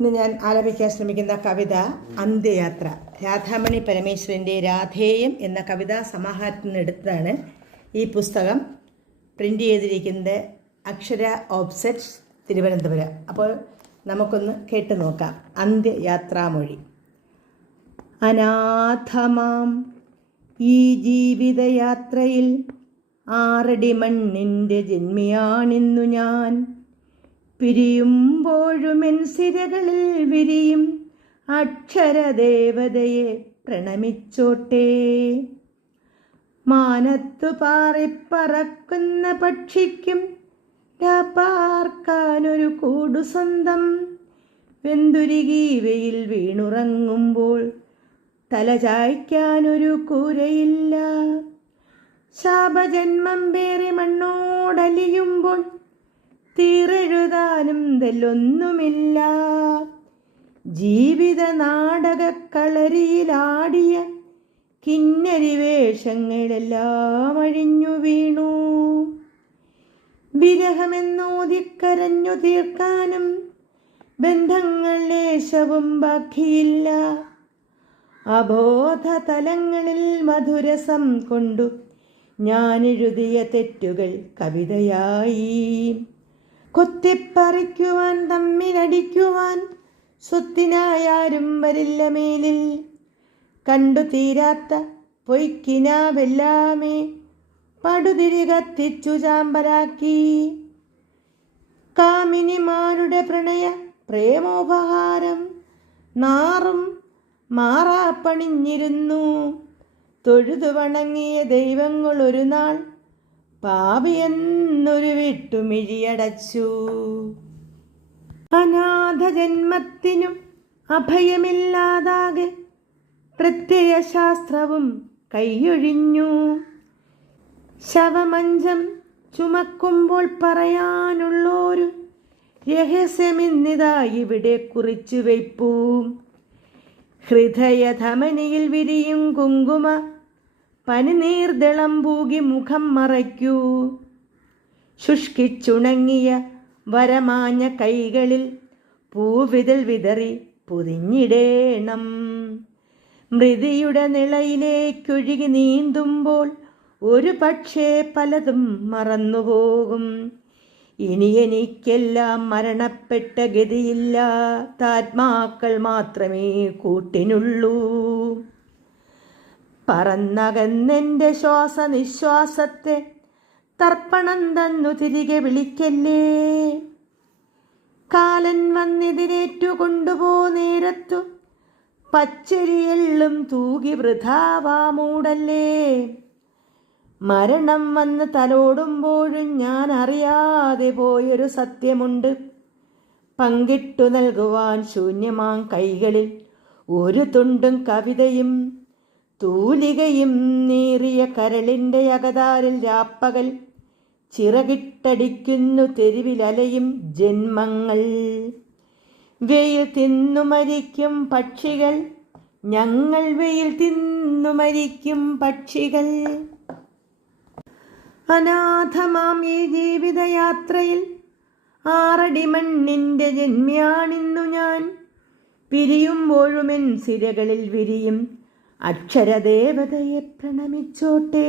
ഇന്ന് ഞാൻ ആലപിക്കാൻ ശ്രമിക്കുന്ന കവിത അന്ത്യയാത്ര. രാധാമണി പരമേശ്വരന്റെ രാധേയം എന്ന കവിതാ സമാഹാരത്തിൽ നിന്ന് എടുത്തതാണ് ഈ പുസ്തകം. പ്രിന്റ് ചെയ്തിരിക്കുന്നത് അക്ഷര ഓബ്സെറ്റ് തിരുവനന്തപുരം. അപ്പോൾ നമുക്കൊന്ന് കേട്ടു നോക്കാം. അന്ത്യയാത്രാമൊഴി അനാഥമാം ഈ ജീവിതയാത്രയിൽ ആറടി മണ്ണിന്റെ ജന്മിയാണിന്നു ഞാൻ പിരിയുമ്പോഴുമെൻ സിരകളിൽ വിരിയും. അക്ഷരദേവതയെ പ്രണമിച്ചോട്ടെ. മാനത്തു പാറിപ്പറക്കുന്ന പക്ഷിക്കും പാർക്കാനൊരു കൂടു സ്വന്തം. വെന്തുരുകി വെയിൽ വീണുറങ്ങുമ്പോൾ തല ചായ്ക്കാനൊരു കൂരയില്ല. ശാപജന്മം പേറി മണ്ണോടലിയുമ്പോൾ തീരെഴുതാനും തെല്ലൊന്നുമില്ല. ജീവിത നാടകക്കളരിയിലാടിയ കിന്നരി വേഷങ്ങളെല്ലാം അഴിഞ്ഞു വീണു. വിരഹമെന്നോതിക്കരഞ്ഞു തീർക്കാനും ബന്ധങ്ങൾ ലേശവും ബാക്കിയില്ല. അബോധ തലങ്ങളിൽ മധുരസം കൊണ്ടു ഞാനെഴുതിയ തെറ്റുകൾ കവിതയായി. കൊത്തിപ്പറിക്കുവാൻ തമ്മിലടിക്കുവാൻ സ്വത്തിനായാരും വരില്ല മേലിൽ. കണ്ടു തീരാത്ത പൊയ്ക്കിനാവെല്ലാമേ പടുതിരി കത്തിച്ചു ചാമ്പലാക്കി. കാമിനിമാരുടെ പ്രണയ പ്രേമോപഹാരം നാറും മാറാപ്പണിഞ്ഞിരുന്നു. തൊഴുതു വണങ്ങിയ ദൈവങ്ങൾ ഒരു നാൾ പാപിയെന്നൊരു വിട്ടുമിഴിയടച്ചു. അനാഥ ജന്മത്തിനും അഭയമില്ലാതാകെ പ്രത്യയശാസ്ത്രവും കൈയൊഴിഞ്ഞു. ശവമഞ്ചം ചുമക്കുമ്പോൾ പറയാനുള്ളൊരു രഹസ്യമിന്നിതാ ഇവിടെ കുറിച്ചു വയ്പ്പൂ. ഹൃദയധമനിയിൽ വിരിയും കുങ്കുമ പനിനീർദളം പൂകി മുഖം മറയ്ക്കൂ. ശുഷ്കിച്ചുണങ്ങിയ വരമാഞ്ഞ കൈകളിൽ പൂവിതൽ വിതറി പൊതിഞ്ഞിടേണം. മൃതിയുടെ നിളയിലേക്കൊഴുകി നീന്തുമ്പോൾ ഒരു പക്ഷേ പലതും മറന്നുപോകും. ഇനി എനിക്കെല്ലാം മരണപ്പെട്ട ഗതിയില്ലാത്ത ആത്മാക്കൾ മാത്രമേ കൂട്ടിനുള്ളൂ. പറന്നകന്നെന്റെ ശ്വാസനിശ്വാസത്തെ തർപ്പണം തന്നു തിരികെ വിളിക്കല്ലേ. കാലൻ വന്നെതിരേറ്റു കൊണ്ടുപോ നേരത്തു. പച്ചരിയെള്ളും തൂകി വൃഥാവാ മൂടല്ലേ. മരണം വന്ന് തലോടുമ്പോഴും ഞാൻ അറിയാതെ പോയൊരു സത്യമുണ്ട്. പങ്കിട്ടു നൽകുവാൻ ശൂന്യമാം കൈകളിൽ ഒരു തുണ്ടും കവിതയും തൂലികയും നേറിയ കരളിന്റെ അകതാരിൽ രാപ്പകൽ ചിറകിട്ടടിക്കുന്നു തെരുവിലലയും ജന്മങ്ങൾ. വെയിൽ തിന്നു മരിക്കും പക്ഷികൾ ഞങ്ങൾ വെയിൽ തിന്നു മരിക്കും പക്ഷികൾ. അനാഥമാം ഈ ജീവിതയാത്രയിൽ ആറടി മണ്ണിന്റെ ജന്മിയാണിന്നു ഞാൻ. പിരിയുമ്പോഴുമെൻ സിരകളിൽ വിരിയും അക്ഷരദേവതയെ പ്രണമിച്ചോട്ടെ.